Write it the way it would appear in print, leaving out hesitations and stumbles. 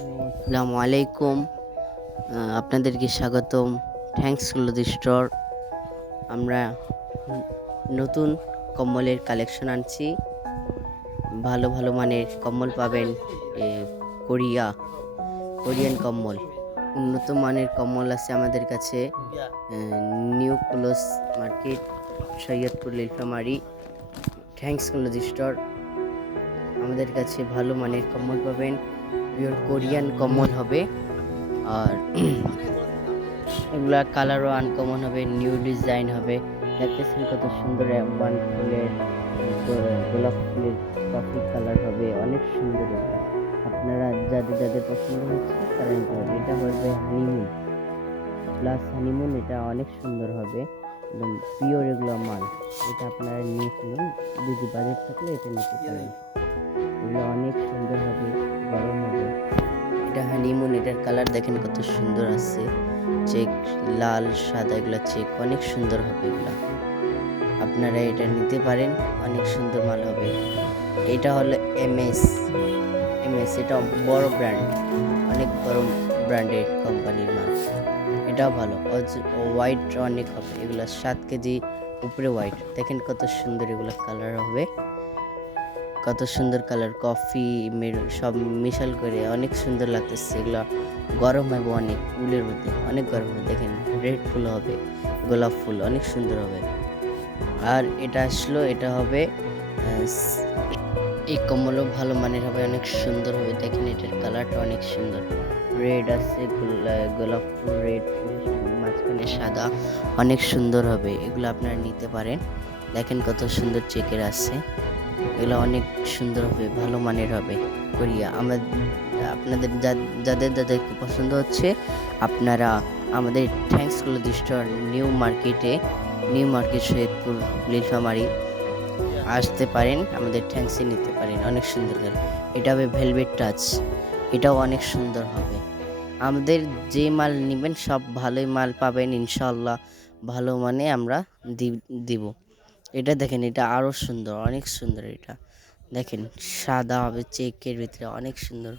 আসসালামু আলাইকুম। আপনাদেরকে স্বাগতম। Thanks cloth store. আমরা ন- নতুন কম্বলের কালেকশন আনছি। ভালো ভালো মানের কম্বল পাবেন। এ, কোরিয়া কোরিয়ান কম্বল, উন্নত মানের কম্বল আছে আমাদের কাছে। New cloth market, Saidpur Nilphamari. Thanks cloth store. আমাদের কাছে ভালো মানের কম্বল পাবেন। পিওর কোরিয়ান কম্বল হবে। আর এগুলা কালারও আনকমন হবে, নিউ ডিজাইন হবে। দেখতেছেন কত সুন্দর ওয়ান ফুলের গোলাপ ফুলের কফি কালার হবে, অনেক সুন্দর এগুলা। আপনারা যাদের যাদের পছন্দ হচ্ছে তারা নিতে পারেন। এটা হবে হানিমুন প্লাস হানিমুন, এটা অনেক সুন্দর হবে, একদম পিওর এগুলো মাল। এটা আপনারা নিয়ে ফেলুন, যদি বাজেট থাকলে এটা নিতে পারেন। এগুলো অনেক সুন্দর হবে, গরম হবে। এটা হানিমুন, এটার কালার দেখেন কত সুন্দর আছে, চেক লাল সাদা, এগুলা চেক অনেক সুন্দর হবে এগুলা। আপনারা এটা নিতে পারেন, অনেক সুন্দর মাল হবে। এটা হলো এমএস। এটা বড় ব্র্যান্ড, অনেক বড় ব্র্যান্ডের কোম্পানির মাল। এটাও ভালো, হোয়াইট অনেক হবে এগুলা, 7 কেজি উপরে হোয়াইট। দেখেন কত সুন্দর এগুলা কালার হবে, কত সুন্দর কালার, কফি মেরুন সব মিশাল করে অনেক সুন্দর লাগতেছে। এগুলো গরম হবে অনেক, উলের মধ্যে অনেক গরম হবে। দেখেন রেড ফুল হবে, গোলাপ ফুল অনেক সুন্দর হবে। আর এটা আসলো, এটা হবে এই কম্বলও ভালো মানের হবে, অনেক সুন্দর হবে। দেখেন এটার কালারটা অনেক সুন্দর, রেড আছে, গোলাপ ফুল, রেড ফুল, মাঝখানে সাদা, অনেক সুন্দর হবে। এগুলো আপনারা নিতে পারেন। দেখেন কত সুন্দর চেকের আছে, এগুলো অনেক সুন্দর হবে, ভালো মানের হবে। কোরিয়া আপনাদের যাদের যাদেরকে পছন্দ হচ্ছে, আপনারা আমাদের thanks cloth store new market Saidpur Nilphamari আসতে পারেন, আমাদের থ্যাঙ্কসে নিতে পারেন, অনেক সুন্দর করে। এটা হবে ভেলভেট টাচ, এটাও অনেক সুন্দর হবে। আমাদের যে মাল নেবেন সব ভালোই মাল পাবেন ইনশাল্লাহ, ভালো মানে আমরা দিব। এটা দেখেন, এটা আরো সুন্দর, অনেক সুন্দর। এটা দেখেন সাদা হবে চেকের ভিতরে, অনেক সুন্দর।